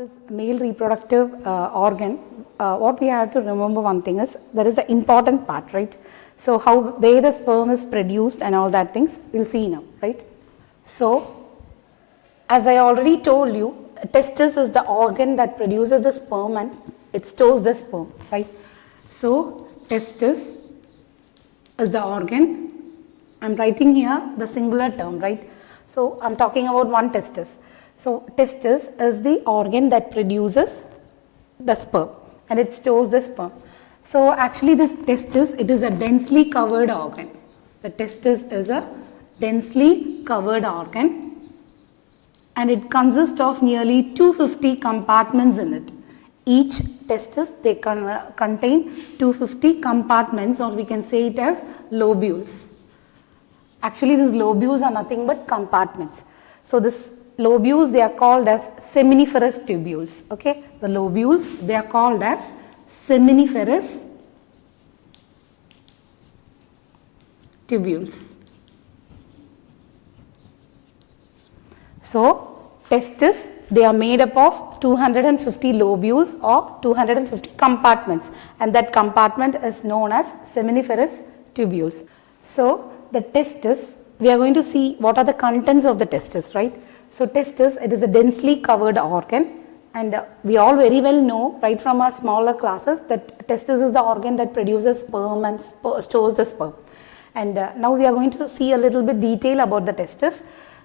This male reproductive organ, what we have to remember one thing is there is an important part, right? So where the sperm is produced and all that things we'll see now, right? So as I already told you, testis is the organ that produces the sperm and it stores the sperm, right? So testis is the organ. I'm writing here the singular term, right? So I'm talking about one testis. So testis is the organ that produces the sperm and it stores the sperm. So actually this testis, it is a densely covered organ. The testis is a densely covered organ and it consists of nearly 250 compartments in it. Each testis, they contain 250 compartments, or we can say it as lobules. Actually these lobules are nothing but compartments. So this lobules, they are called as seminiferous tubules. Okay, the lobules, they are called as seminiferous tubules. So testis, they are made up of 250 lobules or 250 compartments, and that compartment is known as seminiferous tubules. So the testis, we are going to see what are the contents of the testis, right? So testis, it is a densely covered organ, and we all very well know right from our smaller classes that testis is the organ that produces sperm and stores the sperm. And now we are going to see a little bit detail about the testis.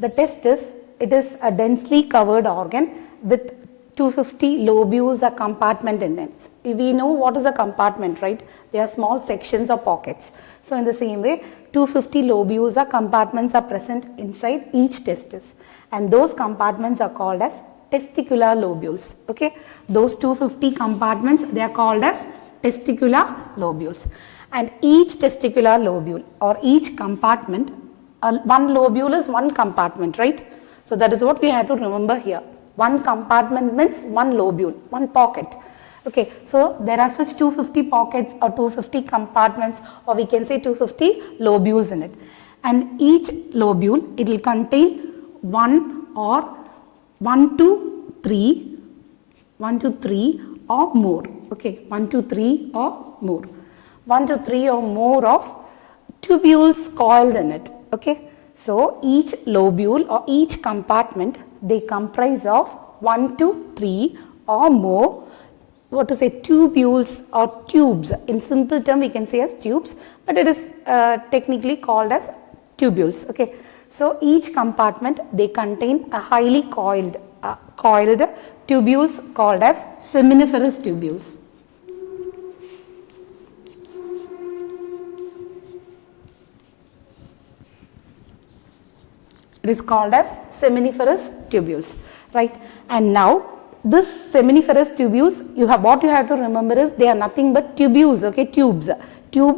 The testis, it is a densely covered organ with 250 lobules or compartment in them. We know what is a compartment, right? They are small sections or pockets. So in the same way, 250 lobules or compartments are present inside each testis, and those compartments are called as testicular lobules. Okay, those 250 compartments, they are called as testicular lobules, and each testicular lobule or each compartment, one lobule is one compartment, right? So that is what we have to remember here. One compartment means one lobule, one pocket. Okay, so there are such 250 pockets or 250 compartments, or we can say 250 lobules in it, and each lobule, it will contain one to three or more. Okay, 1 to 3 or more. 1 to 3 or more of tubules coiled in it. Okay, so each lobule or each compartment, they comprise of 1 to 3 or more, what to say, tubules or tubes. In simple term we can say as tubes, but it is technically called as tubules. Okay, so each compartment, they contain a highly coiled tubules called as seminiferous tubules. It is called as seminiferous tubules, right? And now this seminiferous tubules, what you have to remember is they are nothing but tubules, okay, tubes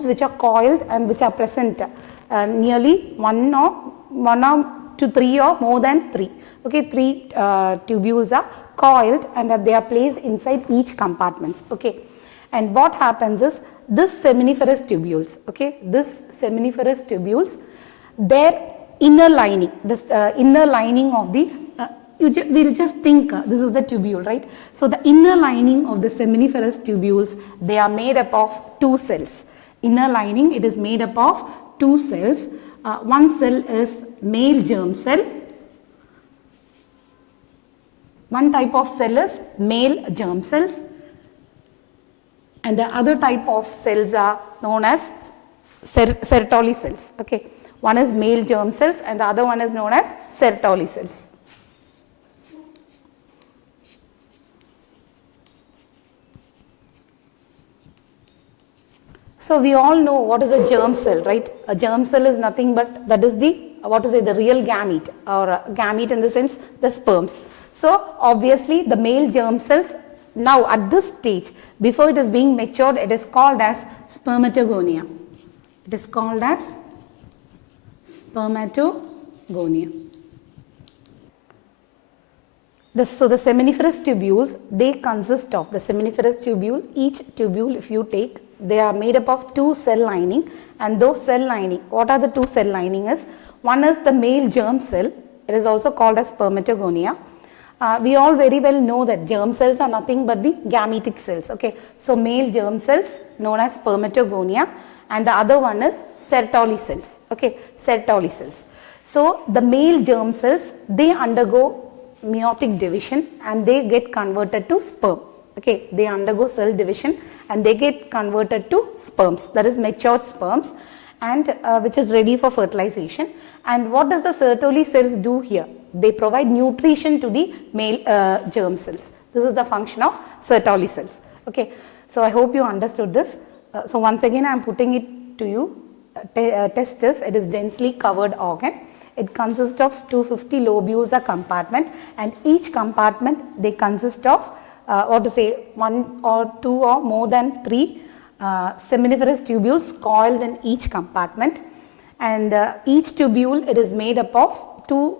which are coiled and which are present nearly 1 to 3 or more than 3. Okay, 3 tubules are coiled and they are placed inside each compartment. Okay, and what happens is this seminiferous tubules, okay, this seminiferous tubules, their inner lining, this inner lining of the we'll just think this is the tubule, right? So the inner lining of the seminiferous tubules, they are made up of 2 cells. Inner lining, it is made up of 2 cells. One cell is male germ cell. One type of cell is male germ cells, and the other type of cells are known as Sertoli cells. Okay, one is male germ cells and the other one is known as Sertoli cells. So we all know what is a germ cell, right? A germ cell is nothing but that is the, what to say, the real gamete, or gamete in the sense the sperms. So obviously the male germ cells, now at this stage, before it is being matured, it is called as spermatogonia. It is called as spermatogonia. So the seminiferous tubules, they consist of the seminiferous tubule. Each tubule, if you take, they are made up of 2 cell lining, and those cell lining, what are the 2 cell lining is? One is the male germ cell, it is also called as spermatogonia, We all very well know that germ cells are nothing but the gametic cells. Okay, so male germ cells known as spermatogonia, and the other one is Sertoli cells. Okay, Sertoli cells. So the male germ cells, they undergo meiotic division and they get converted to sperm. Okay, they undergo cell division and they get converted to sperms, that is matured sperms, and which is ready for fertilization. And what does the Sertoli cells do here? They provide nutrition to the male germ cells. This is the function of Sertoli cells. Okay, so I hope you understood this. So once again I am putting it to you. Testis, it is densely covered organ. It consists of 250 lobules a compartment, and each compartment they consist of one or two or more than three seminiferous tubules coiled in each compartment, and each tubule, it is made up of two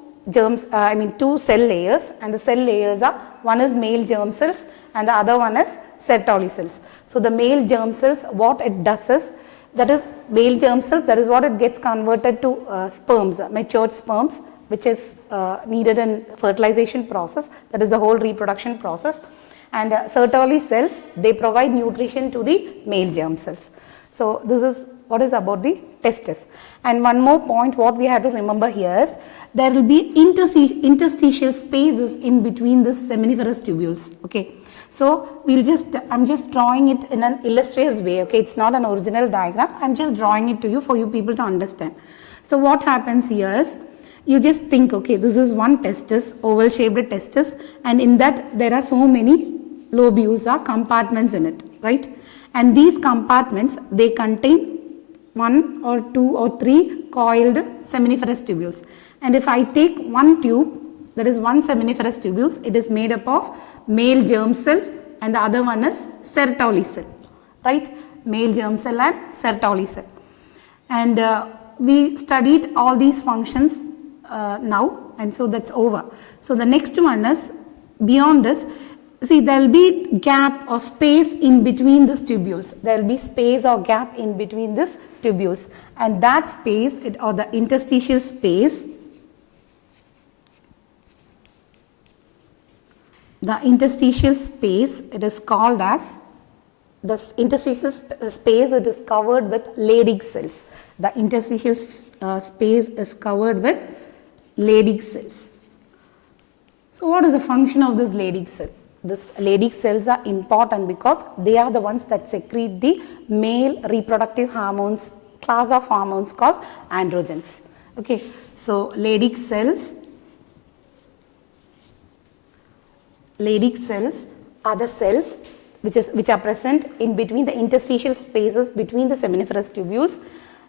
cell layers, and the cell layers are, one is male germ cells and the other one is Sertoli cells. So the male germ cells, what it does is, that is male germ cells, that is what it gets converted to sperms, matured sperms, which is needed in fertilization process, that is the whole reproduction process. And Sertoli cells, they provide nutrition to the male germ cells. So this is what is about the testis. And one more point what we have to remember here is, there will be interstitial spaces in between the seminiferous tubules. Okay, so I'm just drawing it in an illustrious way. Okay, it's not an original diagram, I'm just drawing it to you for you people to understand. So what happens here is, you just think, okay, this is one testis, oval shaped testis, and in that there are so many lobules or compartments in it, right? And these compartments, they contain one or two or three coiled seminiferous tubules. And if I take one tube, that is one seminiferous tubules, it is made up of male germ cell and the other one is Sertoli cell, right? Male germ cell and Sertoli cell. And we studied all these functions now, and so that's over. So the next one is, beyond this, see, there will be gap or space in between these tubules. There will be space or gap in between these tubules, and that space, or the interstitial space, it is called as, the interstitial space, it is covered with Leydig cells. The interstitial space is covered with Leydig cells. So what is the function of this Leydig cell? These Leydig cells are important because they are the ones that secrete the male reproductive hormones, class of hormones called androgens. Okay, so Leydig cells are the cells which are present in between the interstitial spaces between the seminiferous tubules.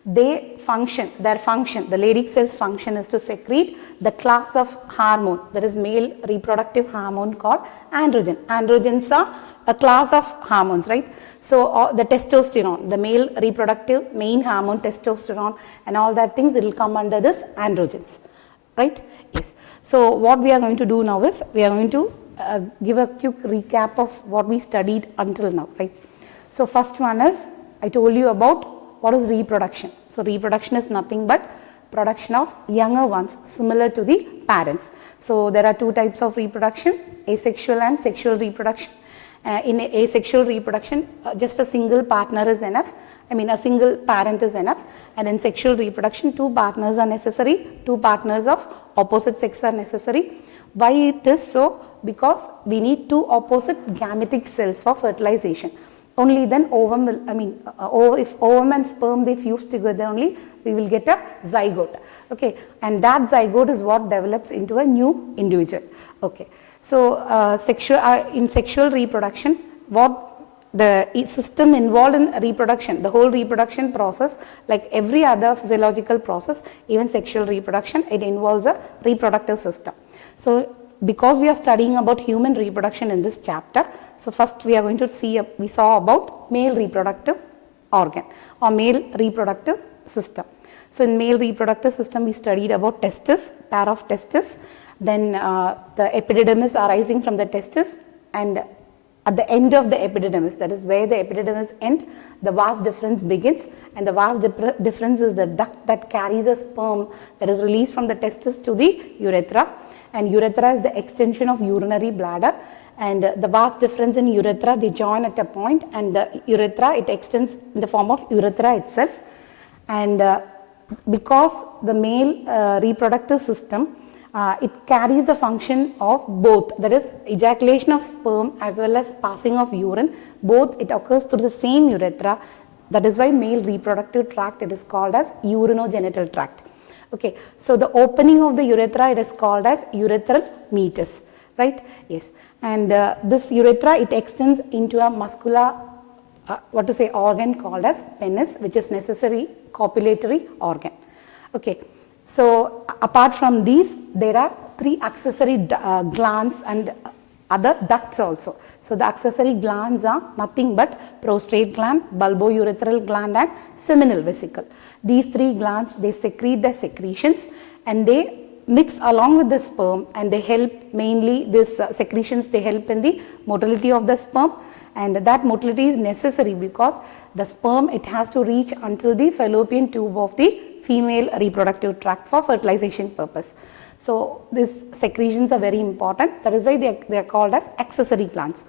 They function, the Leydig cells function is to secrete the class of hormone, that is male reproductive hormone called androgen. Androgens are a class of hormones, right? So the testosterone, the male reproductive main hormone testosterone and all that things, it will come under this androgens, right? Yes. So what we are going to do now is, we are going to give a quick recap of what we studied until now, right? So first one is, I told you about what is reproduction. So reproduction is nothing but production of younger ones similar to the parents. So there are two types of reproduction, asexual and sexual reproduction. In asexual reproduction, just a single partner is enough. A single parent is enough. And in sexual reproduction, two partners are necessary. Two partners of opposite sex are necessary. Why it is so? Because we need two opposite gametic cells for fertilization. Only then ovum will, if ovum and sperm they fuse together only, we will get a zygote. Okay, and that zygote is what develops into a new individual. Okay, so in sexual reproduction, what the system involved in reproduction, the whole reproduction process, like every other physiological process, even sexual reproduction, it involves a reproductive system. So because we are studying about human reproduction in this chapter, so first we are going to we saw about male reproductive organ or male reproductive system. So in male reproductive system, we studied about testis, pair of testis, then the epididymis arising from the testis, and at the end of the epididymis, that is where the epididymis ends, the vas deferens begins, and the vas deferens is the duct that carries a sperm that is released from the testis to the urethra, and urethra is the extension of urinary bladder, and the vas deferens and urethra, they join at a point, and the urethra, it extends in the form of urethra itself. And because the male reproductive system, it carries the function of both, that is ejaculation of sperm as well as passing of urine, both it occurs through the same urethra. That is why male reproductive tract, it is called as urinogenital tract. Okay, so the opening of the urethra, it is called as urethral meatus, right? Yes, and this urethra, it extends into a muscular organ called as penis, which is necessary copulatory organ. Okay, so apart from these, there are 3 accessory glands and other ducts also. So the accessory glands are nothing but prostate gland, bulbourethral gland, and seminal vesicle. These 3 glands, they secrete the secretions, and they mix along with the sperm, and they help mainly these secretions, they help in the motility of the sperm, and that motility is necessary because the sperm, it has to reach until the fallopian tube of the female reproductive tract for fertilization purpose. So these secretions are very important. That is why they are called as accessory glands.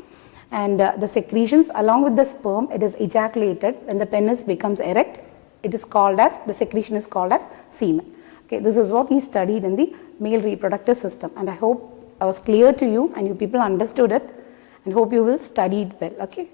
And the secretions along with the sperm, it is ejaculated when the penis becomes erect. It is called as, the secretion is called as semen. Okay, this is what we studied in the male reproductive system, and I hope I was clear to you and you people understood it, and hope you will study it well. Okay.